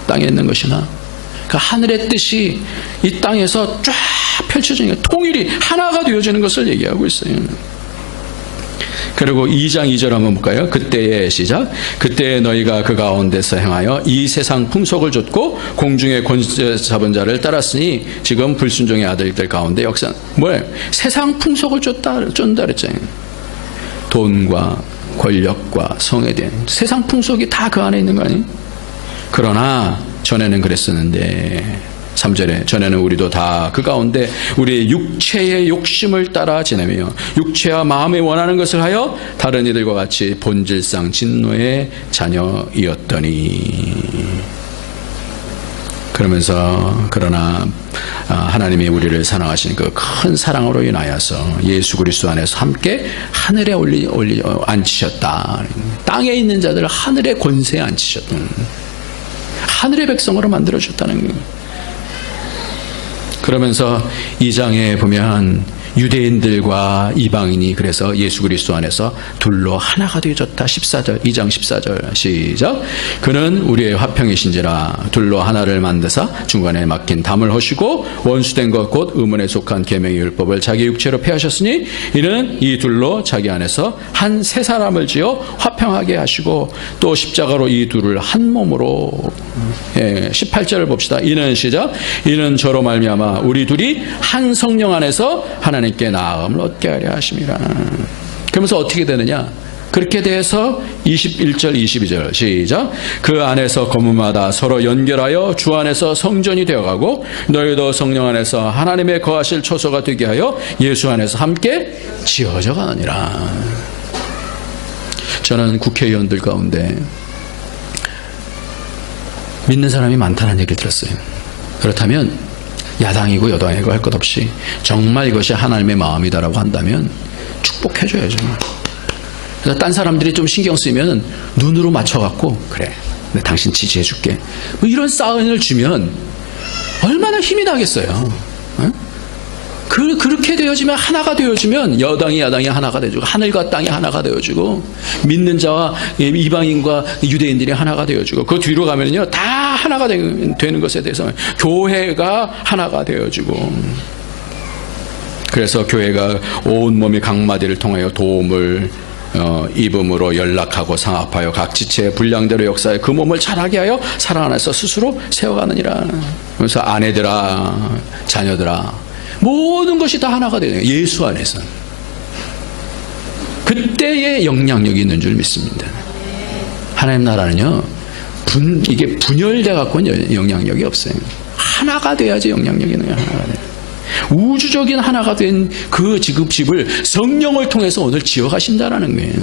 땅에 있는 것이나, 그 하늘의 뜻이 이 땅에서 쫙 펼쳐지는, 통일이 하나가 되어지는 것을 얘기하고 있어요. 그리고 2장 2절 한번 볼까요? 그때의 시작. 그때 너희가 그 가운데서 행하여 이 세상 풍속을 좇고 공중의 권세 잡은 자를 따랐으니 지금 불순종의 아들들 가운데 역사. 뭐예요? 세상 풍속을 쫓다 그랬잖아요. 돈과 권력과 성에 대한 세상 풍속이 다 그 안에 있는 거 아니에요? 그러나 전에는 그랬었는데, 3절에 전에는 우리도 다 그 가운데 우리의 육체의 욕심을 따라 지내며 육체와 마음에 원하는 것을 하여 다른 이들과 같이 본질상 진노의 자녀이었더니. 그러면서 그러나 하나님이 우리를 사랑하신 그 큰 사랑으로 인하여서 예수 그리스도 안에서 함께 하늘에 앉히셨다. 땅에 있는 자들을 하늘의 권세에 앉히셨다. 하늘의 백성으로 만들어주셨다는 거예요. 그러면서 2장에 보면 유대인들과 이방인이 그래서 예수 그리스도 안에서 둘로 하나가 되어졌다. 14절, 2장 14절 시작. 그는 우리의 화평이신지라 둘로 하나를 만드사 중간에 막힌 담을 허시고 원수된 것 곧 의문에 속한 계명의 율법을 자기 육체로 폐하셨으니 이는 이 둘로 자기 안에서 한 새 사람을 지어 화평하게 하시고 또 십자가로 이 둘을 한 몸으로. 18절을 봅시다. 이는 시작. 이는 저로 말미암아 우리 둘이 한 성령 안에서 하나님께 나음을 얻게 하려 하심이라. 그러면서 어떻게 되느냐? 그렇게 돼서 21절 22절 시작. 그 안에서 건물마다 서로 연결하여 주 안에서 성전이 되어가고 너희도 성령 안에서 하나님의 거하실 초소가 되게 하여 예수 안에서 함께 지어져 가느니라. 저는 국회의원들 가운데 믿는 사람이 많다는 얘기를 들었어요. 그렇다면 야당이고 여당이고 할 것 없이 정말 이것이 하나님의 마음이다라고 한다면 축복해줘야죠. 그래서 딴 사람들이 좀 신경 쓰이면 눈으로 맞춰갖고 그래, 내가 당신 지지해줄게, 뭐 이런 사인을 주면 얼마나 힘이 나겠어요. 어? 그렇게 되어지면, 하나가 되어지면 여당이 야당이 하나가 되어지고 하늘과 땅이 하나가 되어지고 믿는 자와 이방인과 유대인들이 하나가 되어지고 그 뒤로 가면요 다 하나가 되는 것에 대해서 교회가 하나가 되어지고, 그래서 교회가 온몸이 각마디를 통하여 도움을 입음으로 연락하고 상합하여 각 지체의 분량대로 역사에 그 몸을 자라게 하여 사랑 안에서 스스로 세워가느니라. 그래서 아내들아 자녀들아 모든 것이 다 하나가 되는 거예요. 예수 안에서. 그때의 영향력이 있는 줄 믿습니다. 하나님 나라는요 이게 분열돼 갖고는 영향력이 없어요. 하나가 돼야지 영향력이 있는 거예요. 하나가 돼요. 우주적인 하나가 된 그 집을 성령을 통해서 오늘 지어가신다라는 거예요.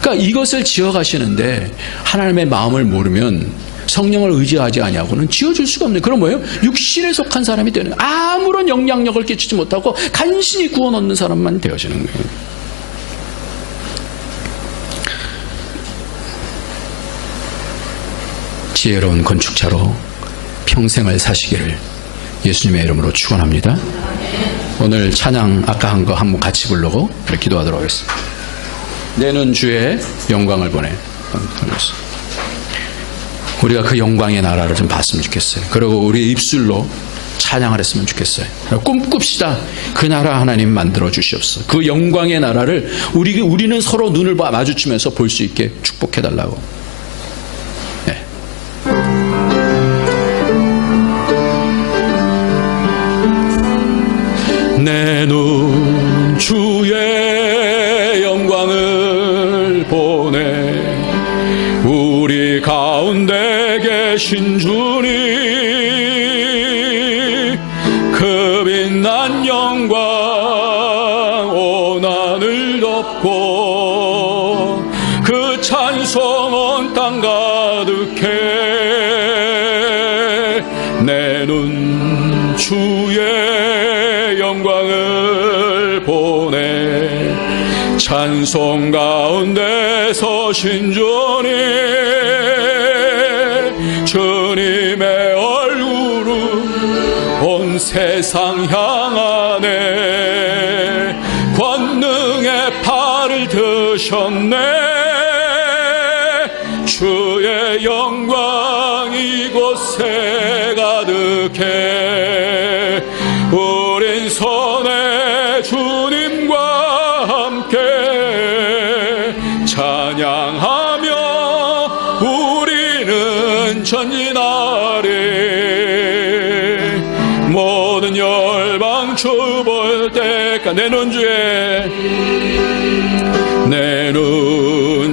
그러니까 이것을 지어가시는데 하나님의 마음을 모르면, 성령을 의지하지 아니하고는 지어줄 수가 없는. 그럼 뭐예요? 육신에 속한 사람이 되는, 아무런 영향력을 끼치지 못하고 간신히 구원 얻는 사람만 되어지는 거예요. 지혜로운 건축자로 평생을 사시기를 예수님의 이름으로 축원합니다. 오늘 찬양 아까 한 거 한번 같이 부르고 기도하도록 하겠습니다. 내는 주의 영광을 보내. 우리가 그 영광의 나라를 좀 봤으면 좋겠어요. 그리고 우리 입술로 찬양을 했으면 좋겠어요. 꿈꿉시다. 그 나라 하나님 만들어 주시옵소서. 그 영광의 나라를 우리는 서로 눈을 마주치면서 볼 수 있게 축복해 달라고. 네. 내 눈 주의 영광을 보네. 우리 가운데 계신 주님, 그 빛난 영광 온 하늘 덮고 그 찬송 온 땅 가득해. 내 눈 주의 영광을 보네. 찬송 가운데 서신 주님, 주님의 얼굴은 온 세상 향하네. 권능의 팔을 드셨네. 주의 영광 이곳에 가득해. 우린 손에 주님과 함께 찬양하며 우리는 전진하리. 모든 열방 주볼 때까 내 눈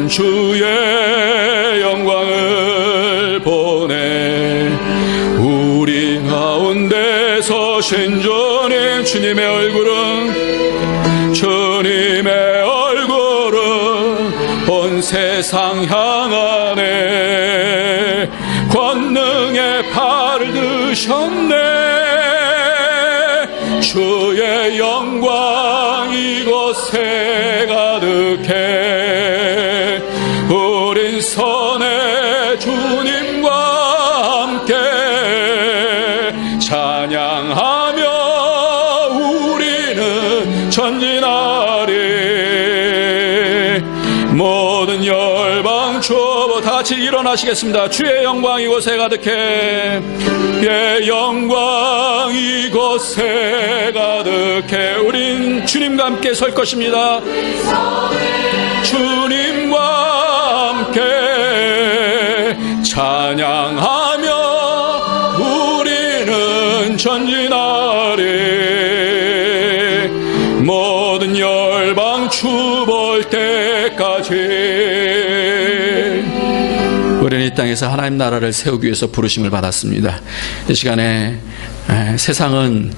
주의 영광을 보네. 우리 가운데 서신 주님의 얼굴은 온 세상 향하네. 권능의 팔을 드셨네. 주의 영광 이곳에 가득해. 우린 선의 주님과 함께 찬양하며 우리는 전진하리. 모든 열방 주보 다 같이 일어나시겠습니다. 주의 영광 이곳에 가득해. 주의 영광 이곳에 가득해. 우린 주님과 함께 설 것입니다. 주님과 함께 찬양하며 우리는 전진하리. 모든 열방 주볼 때까지. 우리는 이 땅에서 하나님 나라를 세우기 위해서 부르심을 받았습니다. 이 시간에 세상은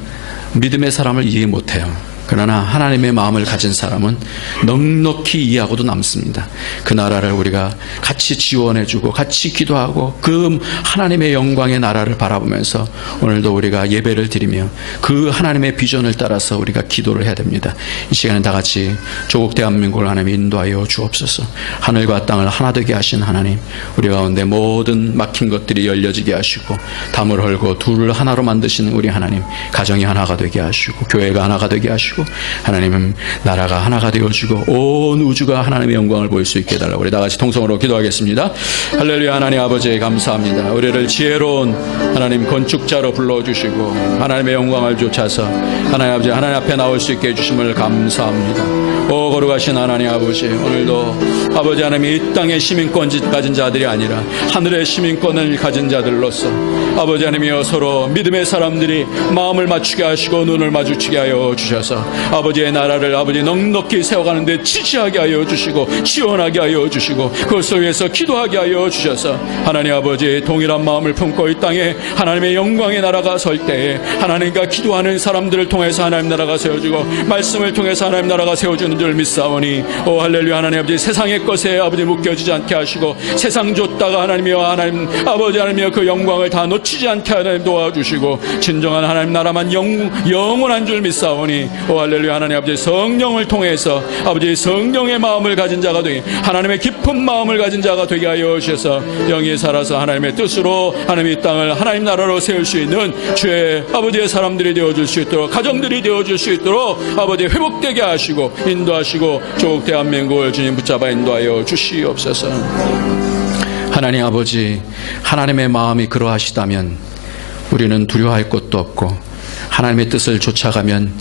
믿음의 사람을 이해 못해요. 그러나 하나님의 마음을 가진 사람은 넉넉히 이해하고도 남습니다. 그 나라를 우리가 같이 지원해주고 같이 기도하고 그 하나님의 영광의 나라를 바라보면서 오늘도 우리가 예배를 드리며 그 하나님의 비전을 따라서 우리가 기도를 해야 됩니다. 이 시간에 다 같이 조국 대한민국을 하나님 인도하여 주옵소서. 하늘과 땅을 하나 되게 하신 하나님, 우리 가운데 모든 막힌 것들이 열려지게 하시고 담을 헐고 둘을 하나로 만드시는 우리 하나님, 가정이 하나가 되게 하시고 교회가 하나가 되게 하시고 하나님은 나라가 하나가 되어지고 온 우주가 하나님의 영광을 볼 수 있게 해달라고 우리 다같이 통성으로 기도하겠습니다. 할렐루야. 하나님 아버지 감사합니다. 우리를 지혜로운 하나님 건축자로 불러주시고 하나님의 영광을 좇아서 하나님 아버지 하나님 앞에 나올 수 있게 해주심을 감사합니다. 오 거룩하신 하나님 아버지, 오늘도 아버지 하나님이 이 땅의 시민권 가진 자들이 아니라 하늘의 시민권을 가진 자들로서 아버지 하나님이여 서로 믿음의 사람들이 마음을 맞추게 하시고 눈을 마주치게 하여 주셔서 아버지의 나라를 아버지 넉넉히 세워가는데 지지하게 하여 주시고 지원하게 하여 주시고 그것을 위해서 기도하게 하여 주셔서 하나님 아버지 동일한 마음을 품고 이 땅에 하나님의 영광의 나라가 설 때에 하나님과 기도하는 사람들을 통해서 하나님 나라가 세워지고 말씀을 통해서 하나님 나라가 세워주는 줄 믿사오니 오 할렐루야. 하나님 아버지 세상의 것에 아버지 묶여지지 않게 하시고 세상 줬다가 하나님이여 하나님 아버지 하나님이여 그 영광을 다 놓치지 않게 하나님 도와주시고 진정한 하나님 나라만 영원한 줄 믿사오니 오 할렐루야. 하나님 아버지 성령을 통해서 아버지 성령의 마음을 가진 자가 되게 하나님의 깊은 마음을 가진 자가 되게 하여 주셔서 영이 살아서 하나님의 뜻으로 하나님 이 땅을 하나님 나라로 세울 수 있는 주의 아버지의 사람들이 되어줄 수 있도록 가정들이 되어줄 수 있도록 아버지 회복되게 하시고 인도하시고 조국 대한민국을 주님 붙잡아 인도하여 주시옵소서. 하나님 아버지, 하나님의 마음이 그러하시다면 우리는 두려워할 것도 없고 하나님의 뜻을 쫓아가면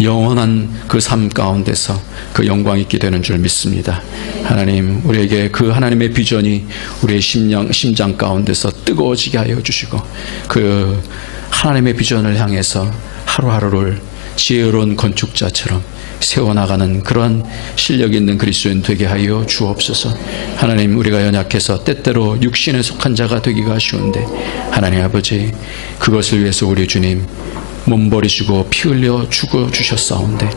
영원한 그 삶 가운데서 그 영광이 있게 되는 줄 믿습니다. 하나님, 우리에게 그 하나님의 비전이 우리의 심장 가운데서 뜨거워지게 하여 주시고 그 하나님의 비전을 향해서 하루하루를 지혜로운 건축자처럼 세워나가는 그런 실력 있는 그리스도인 되게 하여 주옵소서. 하나님, 우리가 연약해서 때때로 육신에 속한 자가 되기가 쉬운데 하나님 아버지, 그것을 위해서 우리 주님 몸 버리시고 피 흘려 죽어 주셨사온데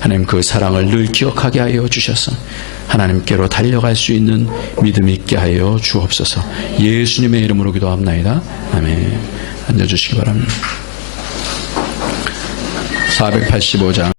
하나님, 그 사랑을 늘 기억하게 하여 주셔서 하나님께로 달려갈 수 있는 믿음 있게 하여 주옵소서. 예수님의 이름으로 기도합나이다. 아멘. 앉아주시기 바랍니다. 485장